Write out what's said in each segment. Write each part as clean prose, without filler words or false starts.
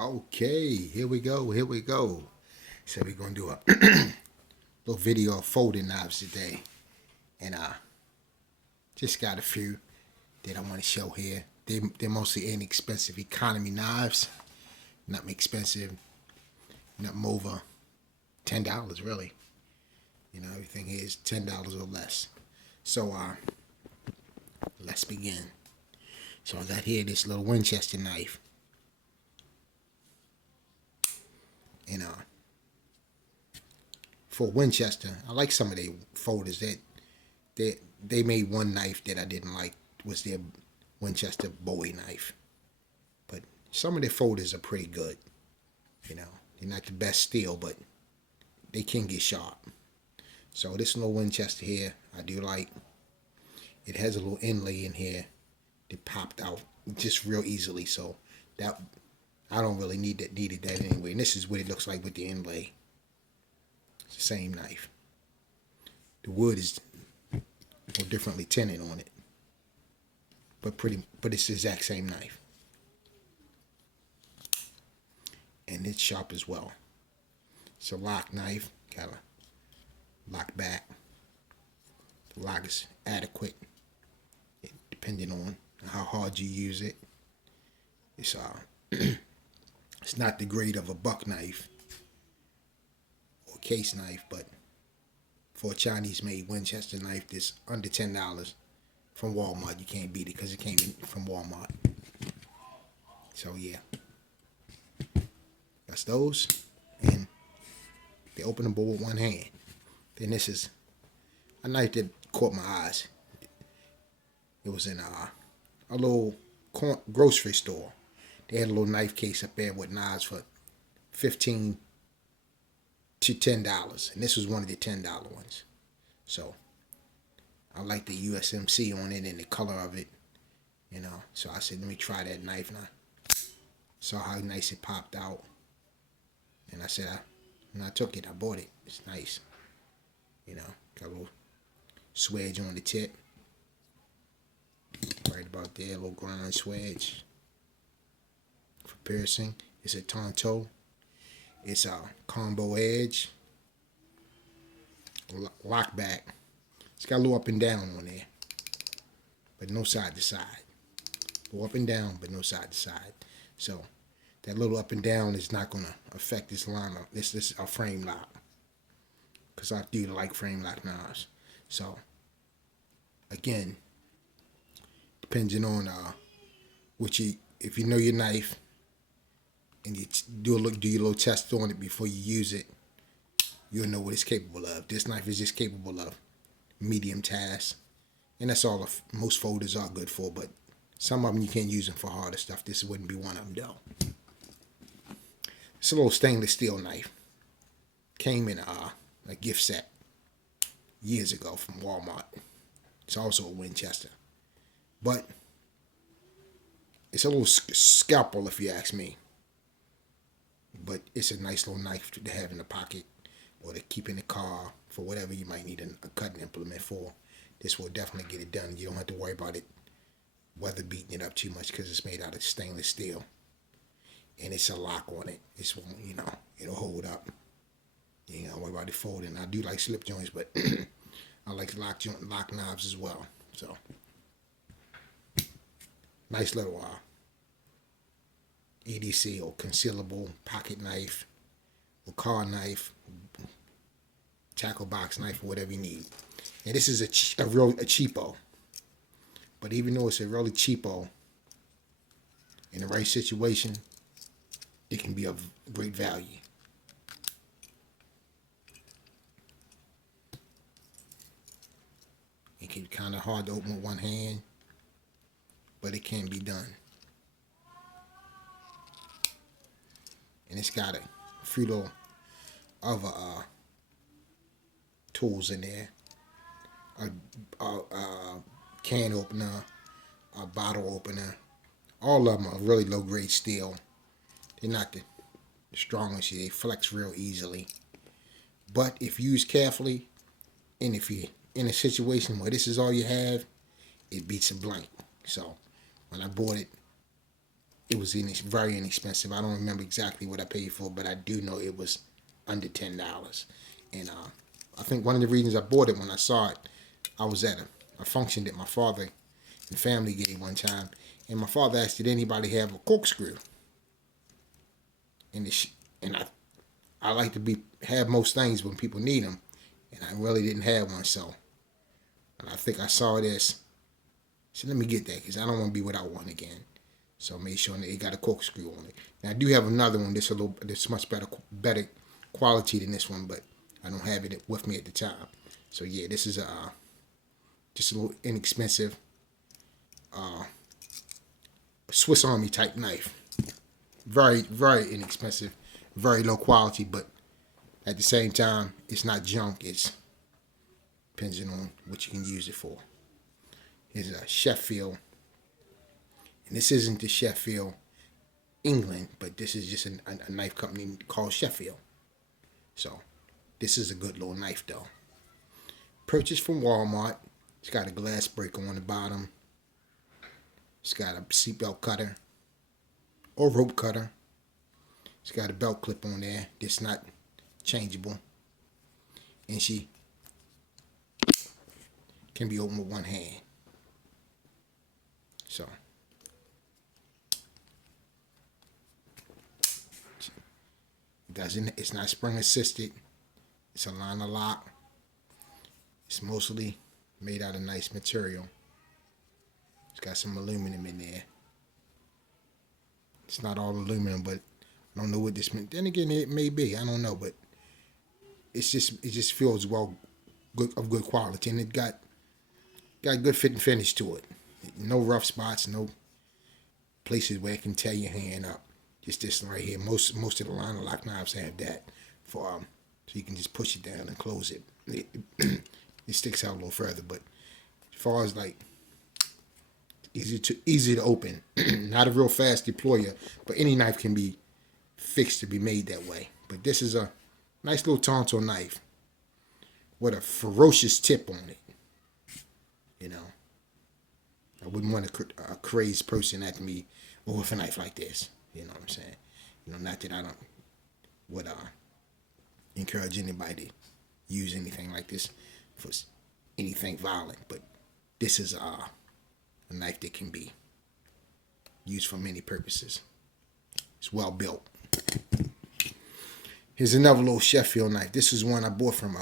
Okay, here we go. Here we go. So we're gonna do a little video of folding knives today, and just got a few that I want to show here. They're mostly inexpensive economy knives, not expensive, not over $10 really. You know, everything here is $10 or less. So let's begin. So I got here this little Winchester knife, and for Winchester, I like some of their folders. They made one knife that I didn't like, was their Winchester Bowie knife, but some of their folders are pretty good. You know, they're not the best steel, but they can get sharp. So this little Winchester here, I do like. It has a little inlay in here that popped out just real easily, so that I don't really needed that anyway. And this is what it looks like with the inlay. It's the same knife. The wood is more differently tinted on it, but it's the exact same knife, and it's sharp as well. It's a lock knife, gotta lock back. The lock is adequate, depending on how hard you use it. It's it's not the grade of a buck knife or case knife, but for a Chinese-made Winchester knife that's under $10 from Walmart, you can't beat it because it came in from Walmart. So yeah, that's those, and they're openable with one hand. Then this is a knife that caught my eyes. It was in a little grocery store. They had a little knife case up there with knives for $15 to $10, and this was one of the $10 ones. So I like the USMC on it and the color of it, you know. So I said, let me try that knife, and I saw how nice it popped out, and I said, when I took it, I bought it. It's nice, you know. Got a little swedge on the tip, right about there, a little grind swedge for piercing. It's a Tonto. It's a combo edge, lock back. It's got a little up and down on there, but no side to side. Go up and down, but no side to side. So that little up and down is not gonna affect this line. This is a frame lock, because I do like frame lock knives. So again, depending on if you know your knife, and you do your little test on it before you use it, you'll know what it's capable of. This knife is just capable of medium tasks, and that's all most folders are good for, but some of them you can't use them for harder stuff. This wouldn't be one of them though. It's a little stainless steel knife. Came in a gift set years ago from Walmart. It's also a Winchester, but it's a little scalpel if you ask me. But it's a nice little knife to have in the pocket or to keep in the car for whatever you might need a cutting implement for. This will definitely get it done. You don't have to worry about it weather beating it up too much because it's made out of stainless steel. And it's a lock on it. It's, you know, it'll hold up. You ain't gotta worry about it folding. I do like slip joints, but I like lock knobs as well. So nice little EDC or concealable pocket knife or car knife, tackle box knife, or whatever you need. And this is a cheapo. But even though it's a really cheapo, in the right situation, it can be of great value. It can be kind of hard to open with one hand, but it can be done. And it's got a few little other tools in there. A can opener, a bottle opener. All of them are really low grade steel. They're not the strongest. They flex real easily. But if used carefully, and if you're in a situation where this is all you have, it beats a blank. So when I bought it, it was very inexpensive. I don't remember exactly what I paid for, but I do know it was under $10. And I think one of the reasons I bought it, when I saw it, I was at a function that my father and family gave one time, and my father asked, "Did anybody have a corkscrew?" And I like to have most things when people need them, and I really didn't have one, so and I think I saw this. So let me get that because I don't want to be without one again. So I made sure that it got a corkscrew on it. Now I do have another one that's much better quality than this one, but I don't have it with me at the time. So yeah, this is just a little inexpensive Swiss Army type knife. Very, very inexpensive, very low quality, but at the same time, it's not junk. It's depending on what you can use it for. Here's a Sheffield, and this isn't the Sheffield, England, but this is just a knife company called Sheffield. So this is a good little knife though. Purchased from Walmart. It's got a glass breaker on the bottom. It's got a seatbelt cutter or rope cutter. It's got a belt clip on there that's not changeable. And she can be opened with one hand. So it's not spring assisted. It's a liner lock. It's mostly made out of nice material. It's got some aluminum in there. It's not all aluminum, but I don't know what this means. Then again, it may be. I don't know, but it just feels of good quality, and it got good fit and finish to it. No rough spots, no places where it can tear your hand up. Just this right here. Most of the liner lock knives have that for so you can just push it down and close it. It sticks out a little further, but as far as like easy to open, not a real fast deployer, but any knife can be fixed to be made that way. But this is a nice little Tonto knife with a ferocious tip on it. You know, I wouldn't want a crazed person at me with a knife like this. You know what I'm saying? You know, not that I don't would encourage anybody to use anything like this for anything violent, but this is a knife that can be used for many purposes. It's well built. Here's another little Sheffield knife. This is one I bought from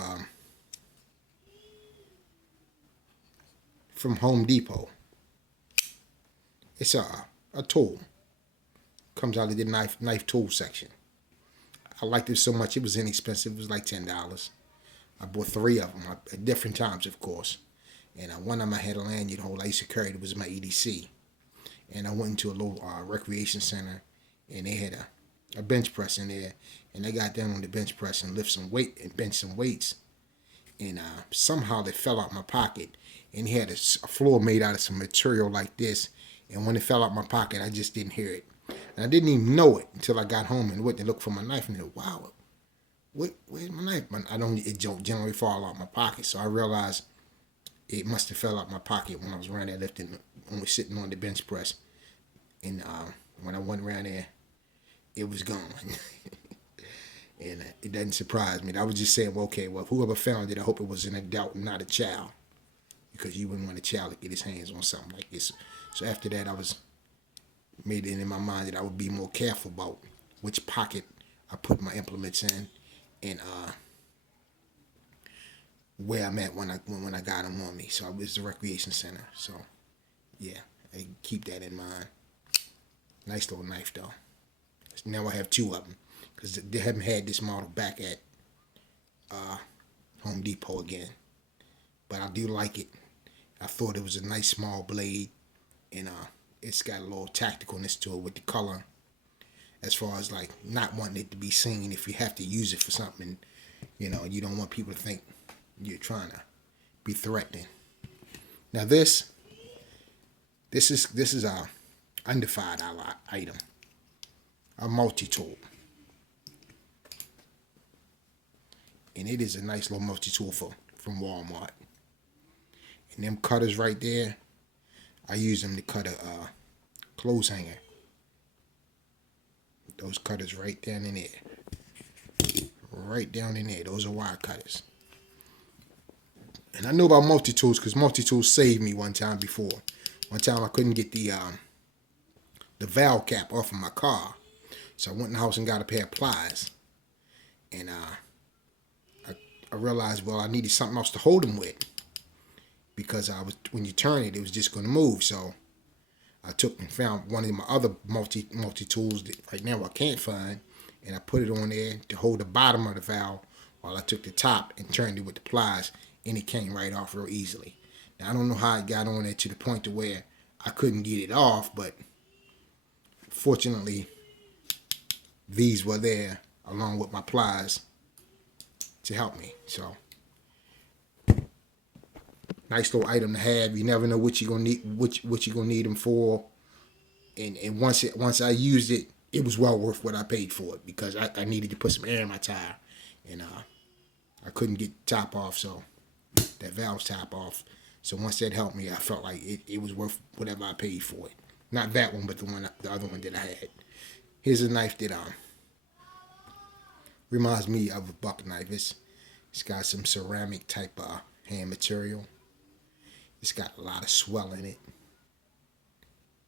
Home Depot. It's a tool. Comes out of the knife tool section. I liked it so much. It was inexpensive. It was like $10. I bought 3 of them at different times, of course. And one of them I had a lanyard hold. I used to carry it. It was my EDC. And I went into a little recreation center, and they had a bench press in there. And I got down on the bench press and lift some weight and bench some weights. And somehow they fell out my pocket. And he had a floor made out of some material like this. And when it fell out my pocket, I just didn't hear it. And I didn't even know it until I got home and went to look for my knife. And I said, wow, where's my knife? But it don't generally fall out my pocket. So I realized it must have fell out my pocket when I was around there lifting, when we were sitting on the bench press. And when I went around there, it was gone. And it doesn't surprise me. I was just saying, well, okay, well, whoever found it, I hope it was an adult and not a child. Because you wouldn't want a child to get his hands on something like this. So after that, I made it in my mind that I would be more careful about which pocket I put my implements in, and where I'm at when I got them on me. So I was the recreation center. So yeah, I keep that in mind. Nice little knife though. Now I have 2 of them because they haven't had this model back at Home Depot again. But I do like it. I thought it was a nice small blade, and it's got a little tacticalness to it with the color, as far as like not wanting it to be seen if you have to use it for something. You know, you don't want people to think you're trying to be threatening. Now this is a undefined item, a multi-tool, and it is a nice little multi-tool from Walmart. And them cutters right there, I use them to cut a clothes hanger those cutters right down in there. Right down in there. Those are wire cutters. And I know about multi-tools because multi-tools saved me one time before. One time I couldn't get the valve cap off of my car. So I went in the house and got a pair of pliers. And I realized, well, I needed something else to hold them with. Because when you turn it, it was just going to move. So I took and found one of my other multi-tools that right now I can't find. And I put it on there to hold the bottom of the valve while I took the top and turned it with the pliers. And it came right off real easily. Now, I don't know how it got on there to the point to where I couldn't get it off, but fortunately, these were there along with my pliers to help me. So, nice little item to have. You never know what you're gonna need, what you're gonna need them for. And once I used it, it was well worth what I paid for it because I needed to put some air in my tire, and I couldn't get the top off, so that valve top off. So once that helped me, I felt like it was worth whatever I paid for it. Not that one, but the other one that I had. Here's a knife that reminds me of a buck knife. It's got some ceramic type hand material. It's got a lot of swell in it.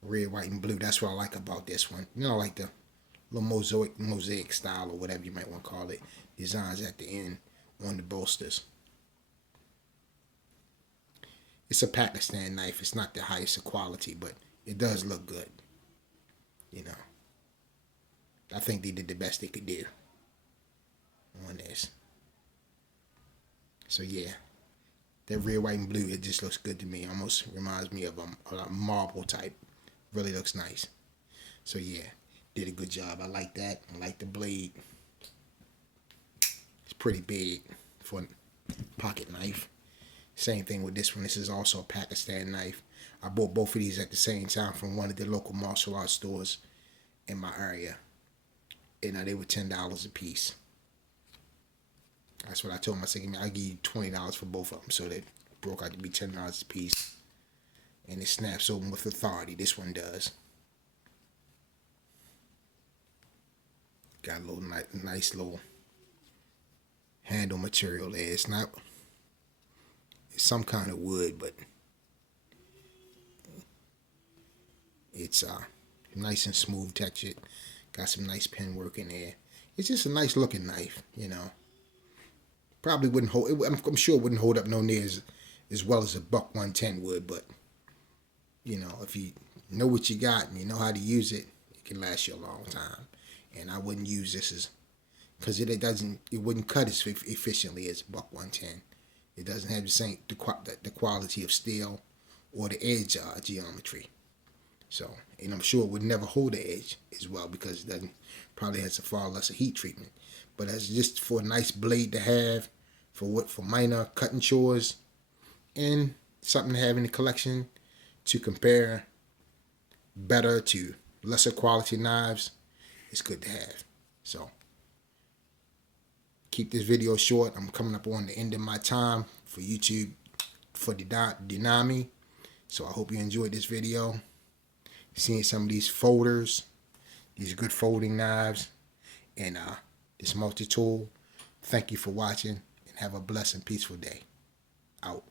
Red, white, and blue. That's what I like about this one. You know, like the little mosaic style or whatever you might want to call it. Designs at the end on the bolsters. It's a Pakistan knife. It's not the highest of quality, but it does look good. You know, I think they did the best they could do on this. So yeah, that red, white, and blue, it just looks good to me. Almost reminds me of a marble type. Really looks nice. So yeah, did a good job. I like that. I like the blade. It's pretty big for a pocket knife. Same thing with this one. This is also a Pakistan knife. I bought both of these at the same time from one of the local martial arts stores in my area. And they were $10 a piece. That's what I told him. I said, I'll give you $20 for both of them. So they broke out to be $10 a piece. And it snaps open with authority. This one does. Got a little nice little handle material there. It's not... It's some kind of wood, but it's nice and smooth textured. Got some nice pen work in there. It's just a nice looking knife, you know. Probably wouldn't hold. I'm sure it wouldn't hold up no near as well as a buck 110 would, but you know, if you know what you got and you know how to use it, it can last you a long time. And I wouldn't use this because it wouldn't cut as efficiently as a buck 110. It doesn't have the quality of steel or the edge geometry. So, and I'm sure it would never hold the edge as well because it probably has a far lesser heat treatment. But as just for a nice blade to have for minor cutting chores and something to have in the collection to compare better to lesser quality knives, it's good to have. So, keep this video short. I'm coming up on the end of my time for YouTube for Denami. So I hope you enjoyed this video. Seeing some of these folders, these good folding knives, and this multi-tool. Thank you for watching and have a blessed and peaceful day. Out.